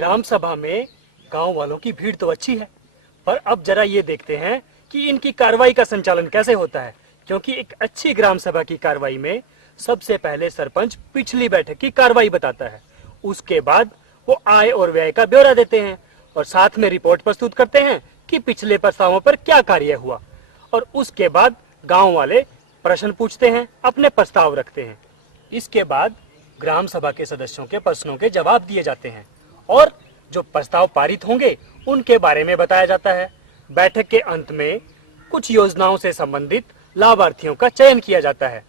ग्राम सभा में गांव वालों की भीड़ तो अच्छी है, पर अब जरा ये देखते हैं कि इनकी कार्रवाई का संचालन कैसे होता है। क्योंकि एक अच्छी ग्राम सभा की कार्रवाई में सबसे पहले सरपंच पिछली बैठक की कार्रवाई बताता है, उसके बाद वो आय और व्यय का ब्यौरा देते हैं और साथ में रिपोर्ट प्रस्तुत करते हैं कि पिछले प्रस्तावों पर क्या कार्य हुआ। और उसके बाद गांव वाले प्रश्न पूछते हैं, अपने प्रस्ताव रखते हैं। इसके बाद ग्राम सभा के सदस्यों के प्रश्नों के जवाब दिए जाते हैं और जो प्रस्ताव पारित होंगे उनके बारे में बताया जाता है। बैठक के अंत में कुछ योजनाओं से संबंधित लाभार्थियों का चयन किया जाता है।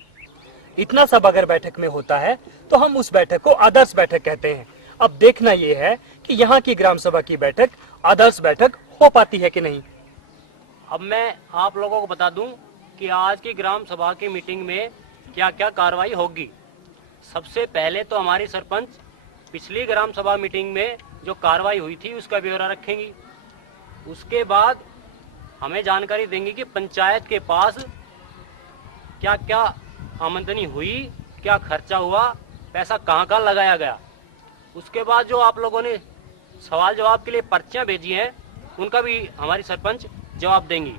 इतना सब अगर बैठक में होता है तो हम उस बैठक को आदर्श बैठक कहते हैं। अब देखना यह है कि यहाँ की ग्राम सभा की बैठक आदर्श बैठक हो पाती है कि नहीं। अब मैं आप लोगों को बता दूं कि आज की ग्राम सभा की मीटिंग में क्या क्या कार्रवाई होगी। सबसे पहले तो हमारी सरपंच पिछली ग्राम सभा मीटिंग में जो कार्रवाई हुई थी उसका ब्यौरा रखेंगी। उसके बाद हमें जानकारी देंगी कि पंचायत के पास क्या क्या आमदनी हुई, क्या खर्चा हुआ, पैसा कहाँ कहाँ लगाया गया। उसके बाद जो आप लोगों ने सवाल जवाब के लिए पर्चियाँ भेजी हैं उनका भी हमारी सरपंच जवाब देंगी।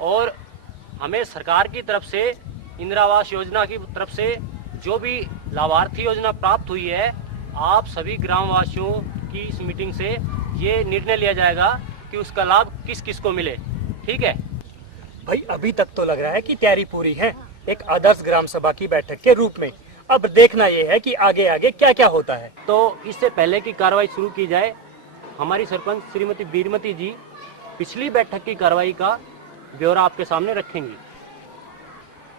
और हमें सरकार की तरफ से इंदिरा आवास योजना की तरफ से जो भी लाभार्थी योजना प्राप्त हुई है, आप सभी ग्रामवासियों की इस मीटिंग से ये निर्णय लिया जाएगा कि उसका लाभ किस किस को मिले। ठीक है भाई, अभी तक तो लग रहा है कि तैयारी पूरी है एक आदर्श ग्राम सभा की बैठक के रूप में। अब देखना यह है कि आगे आगे क्या क्या होता है। तो इससे पहले की कार्रवाई शुरू की जाए, हमारी सरपंच श्रीमती बीरमती जी पिछली बैठक की कार्रवाई का ब्यौरा आपके सामने रखेंगी।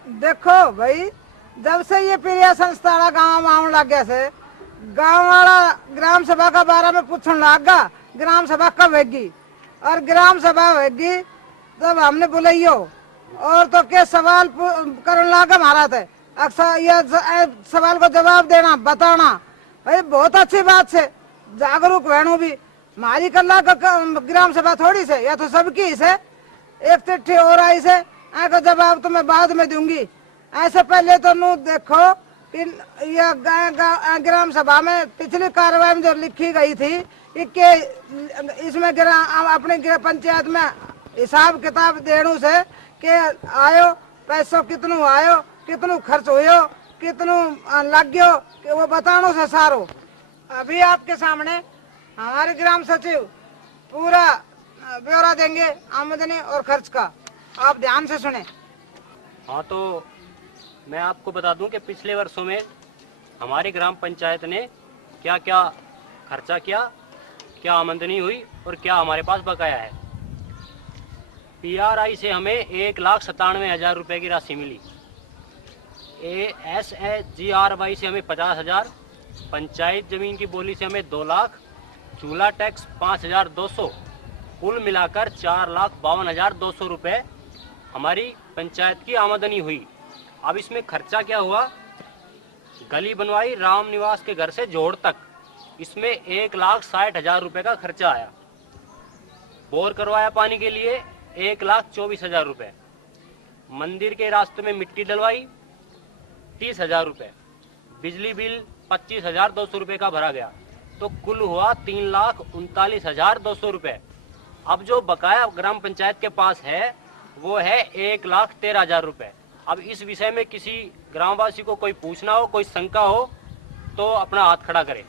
देखो भाई, जब से ये प्रिया संस्था गाँव आने लग गया से गाँव वाला ग्राम सभा का बारे में पूछने लगा, ग्राम सभा कब होगी और ग्राम सभा होगी तब हमने बुलाइयो और तो क्या सवाल करने लगा हमारा थे। अक्सर ये सवाल को जवाब देना बताना भाई बहुत अच्छी बात से जागरूक बहनों भी हमारी कला का ग्राम सभा थोड़ी से, या तो सबकी से एक चिट्ठी और आई से आगे जवाब तो मैं बाद में दूंगी। ऐसे पहले तो नू देखो कि यह ग्राम सभा में पिछली कार्रवाई में जो लिखी गई थी कि इसमें अपने पंचायत में हिसाब किताब देने से कि आयो पैसों कितनू आयो, कितनू खर्च हुयो, कितनू लग गयो कि वो बतानो से सारो। अभी आपके सामने हमारे ग्राम सचिव पूरा ब्यौरा देंगे आमदनी और खर्च का, आप ध्यान से सुने। हाँ, तो मैं आपको बता दूं कि पिछले वर्षों में हमारी ग्राम पंचायत ने क्या क्या खर्चा किया, क्या आमदनी हुई और क्या हमारे पास बकाया है। PRI से हमें 1,97,000 रुपये की राशि मिली। SGRY से हमें 50,000, पंचायत जमीन की बोली से हमें 2 लाख, चूल्हा टैक्स 5,200, कुल मिलाकर 4,52,200 रुपये हमारी पंचायत की आमदनी हुई। अब इसमें खर्चा क्या हुआ, गली बनवाई राम निवास के घर से जोड़ तक, इसमें 1,60,000 रुपये का खर्चा आया। बोर करवाया पानी के लिए 1,24,000 रुपये। मंदिर के रास्ते में मिट्टी डलवाई 30,000 रुपये। बिजली बिल 25,200 रुपये का भरा गया, तो कुल हुआ 3,39,200 रुपये। अब जो बकाया ग्राम पंचायत के पास है वो है 1,13,000 रुपये। अब इस विषय में किसी ग्रामवासी को कोई पूछना हो, कोई शंका हो तो अपना हाथ खड़ा करे।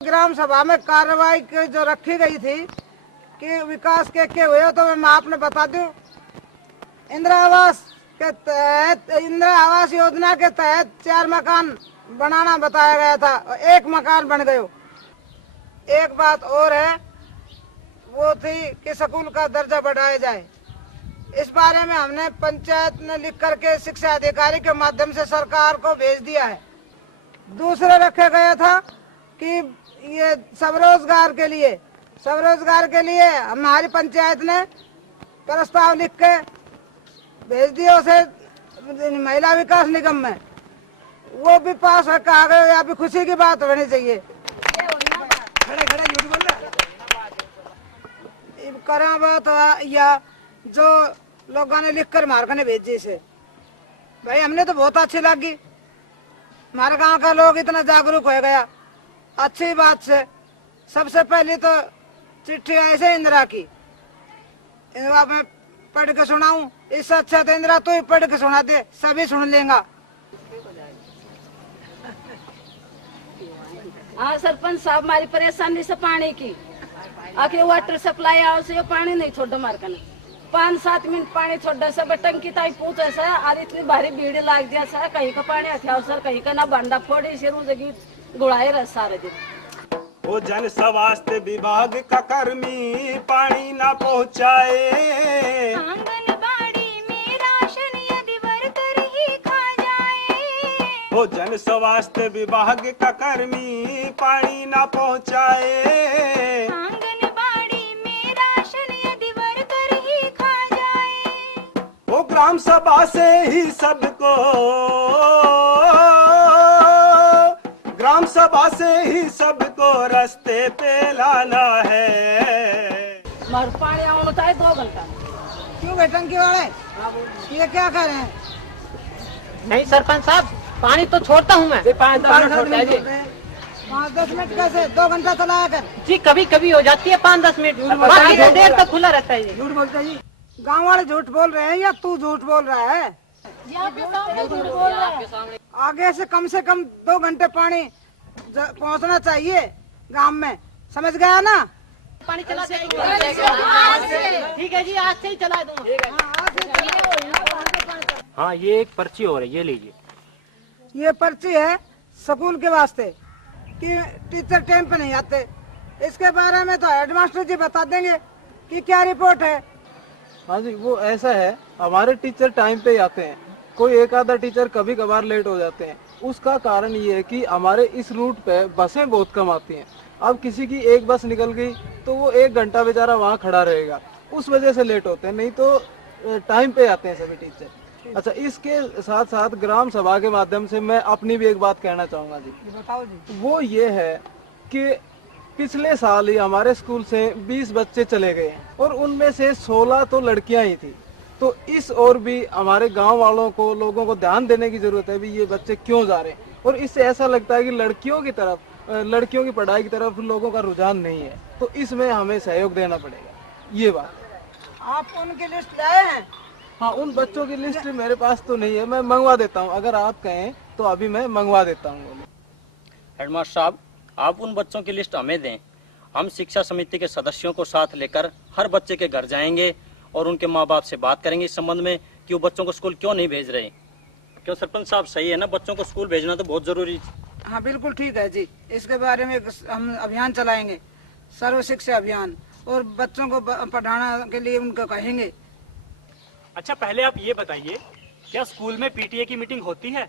ग्राम सभा में कार्रवाई जो रखी गई थी कि विकास के हुए, तो मैं आपने बता दूं इंदिरा आवास के तहत, इंदिरा आवास योजना के तहत 4 मकान बनाना बताया गया था और 1 मकान बन गयो। एक बात और है, वो थी कि स्कूल का दर्जा बढ़ाया जाए। इस बारे में हमने पंचायत ने लिख करके शिक्षा अधिकारी के माध्यम से सरकार को भेज दिया है। दूसरे रखे गया था कि ये स्वरोजगार के लिए हमारी पंचायत ने प्रस्ताव लिख के भेज दिया उसे महिला विकास निगम में, वो भी पास है कहा गए। यहाँ भी खुशी की बात होनी चाहिए। करा बात या जो लोगों ने लिख कर मार्ग ने भेजी से भाई हमने तो बहुत अच्छी लगी। हमारे गांव का लोग इतना जागरूक हो गया, अच्छी बात से। सबसे पहले तो चिट्ठी ऐसे इंदिरा की, इंदिरा मैं पढ़ के सुनाऊं, इससे अच्छा तो इंदिरा तू ही पढ़ के सुना दे, सभी सुन लेगा। हाँ सरपंच साहब, हमारी परेशानी से पानी की आखिर वाटर सप्लाई आओ से पानी नहीं छोड़ो मार कने 5-7 मिनट पानी छोड़ा से टंकी ताई पूछे से आज इतनी भारी भीड़ लाग दिया सर, कहीं का पानी हथियाव सर, कहीं का ना बंडा फोड़ी से रोजगी गुड़ाए रह सारे दिन। वो जन स्वास्थ्य विभाग का कर्मी पानी ना पहुँचाए, आंगनबाड़ी में राशन यदि वर्कर ही खा जाए। वो जन स्वास्थ्य विभाग का कर्मी पानी ना पहुँचाए, आंगनबाड़ी में राशन यदि वर्कर ही खा जाए। वो ग्राम सभा से ही सबको, ग्राम सभा से ही सबको रास्ते पे लाना है। मार पानी आना चाहिए 2 घंटा। क्यों भाई टंकी वाले ये क्या कर रहे हैं? नहीं सरपंच साहब, पानी तो छोड़ता हूँ मैं। 5-10 मिनट कैसे 2 घंटा चलाया कर? जी कभी कभी हो जाती है 5-10 मिनट, बाकी तो देर तक खुला रहता है। झूठ बोलता जी। गांव वाले झूठ बोल रहे हैं या तू झूठ बोल रहा है? आगे से कम 2 घंटे पानी पहुंचना चाहिए गांव में, समझ गया ना? पानी चला ठीक है जी, आज से ही चला दूंगा। हाँ, ये एक पर्ची और है, ये लीजिए। ये पर्ची है स्कूल के वास्ते कि टीचर टाइम पे नहीं आते। इसके बारे में तो हेडमास्टर जी बता देंगे कि क्या रिपोर्ट है। हाँ जी, वो ऐसा है, हमारे टीचर टाइम पे ही आते हैं, कोई एक आधा टीचर कभी कभार लेट हो जाते हैं। उसका कारण ये है कि हमारे इस रूट पे बसें बहुत कम आती हैं। अब किसी की एक बस निकल गई तो वो 1 घंटा बेचारा वहाँ खड़ा रहेगा, उस वजह से लेट होते हैं, नहीं तो टाइम पे आते हैं सभी टीचर। अच्छा, इसके साथ साथ ग्राम सभा के माध्यम से मैं अपनी भी एक बात कहना चाहूँगा जी। बताओ जी। वो ये है कि पिछले साल ही हमारे स्कूल से 20 बच्चे चले गए और उनमें से 16 तो लड़कियां ही थी। तो इस और भी हमारे गांव वालों को, लोगों को ध्यान देने की जरूरत है भी ये बच्चे क्यों जा रहे हैं। और इससे ऐसा लगता है कि लड़कियों की तरफ, लड़कियों की पढ़ाई की तरफ लोगों का रुझान नहीं है, तो इसमें हमें सहयोग देना पड़ेगा। ये बात आप उनकी लिस्ट लाए हैं? हाँ, उन बच्चों की लिस्ट मेरे पास तो नहीं है, मैं मंगवा देता हूँ। अगर आप कहें तो अभी मैं मंगवा देता हूँ। हेडमास्टर साहब, आप उन बच्चों की लिस्ट हमें दें, हम शिक्षा समिति के सदस्यों को साथ लेकर हर बच्चे के घर जाएंगे और उनके माँ बाप से बात करेंगे इस संबंध में कि वो बच्चों को स्कूल क्यों नहीं भेज रहे। क्यों सरपंच साहब, सही है ना? बच्चों को स्कूल भेजना तो बहुत जरूरी है। हाँ बिल्कुल ठीक है जी। इसके बारे में हम अभियान चलाएंगे, सर्व शिक्षा अभियान, और बच्चों को पढ़ाना के लिए उनको कहेंगे। अच्छा, पहले आप ये बताइए, क्या स्कूल में पीटीए की मीटिंग होती है?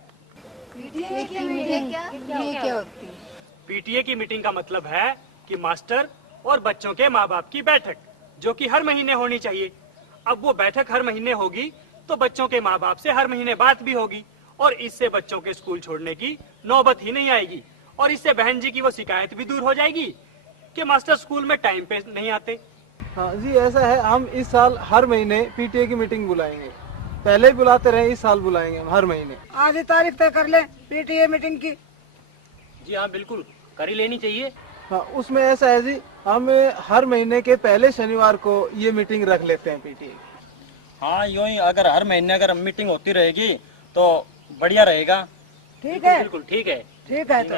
पीटीए की मीटिंग का मतलब है कि मास्टर और बच्चों के माँ बाप की बैठक, जो कि हर महीने होनी चाहिए। अब वो बैठक हर महीने होगी तो बच्चों के माँ बाप से हर महीने बात भी होगी, और इससे बच्चों के स्कूल छोड़ने की नौबत ही नहीं आएगी। और इससे बहन जी की वो शिकायत भी दूर हो जाएगी कि मास्टर स्कूल में टाइम पे नहीं आते। हाँ जी, ऐसा है, हम इस साल हर महीने पीटीए की मीटिंग बुलाएंगे। पहले ही बुलाते रहे, इस साल बुलाएंगे हम हर महीने। आज ही तारीख तय कर ले पीटीए मीटिंग की। जी हाँ, बिल्कुल कर ही लेनी चाहिए। हाँ, उसमें ऐसा है जी, हम हर महीने के पहले शनिवार को ये मीटिंग रख लेते हैं पीटीए। हाँ, यूं ही अगर हर महीने अगर मीटिंग होती रहेगी तो बढ़िया रहेगा। ठीक है, बिल्कुल ठीक है। ठीक है तो